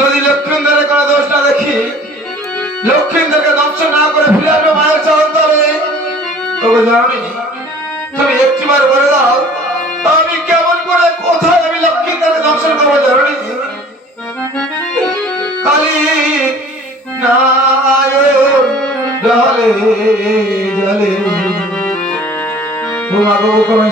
যদি লক্ষ্মীন্দরের কোনো দোষ না দেখি, লক্ষ্মীন্দরকে ধ্বংস না করে ফিরে আসবে মায়ের চরণতলে। তবে জানি তুমি একটিবার বলে দাও, আমি কেমন করে কোথায় আমি লক্ষ্মীন্দরকে দর্শন করবো জানি? কালী নারায়ণ জলে জলে তোমাকে কমে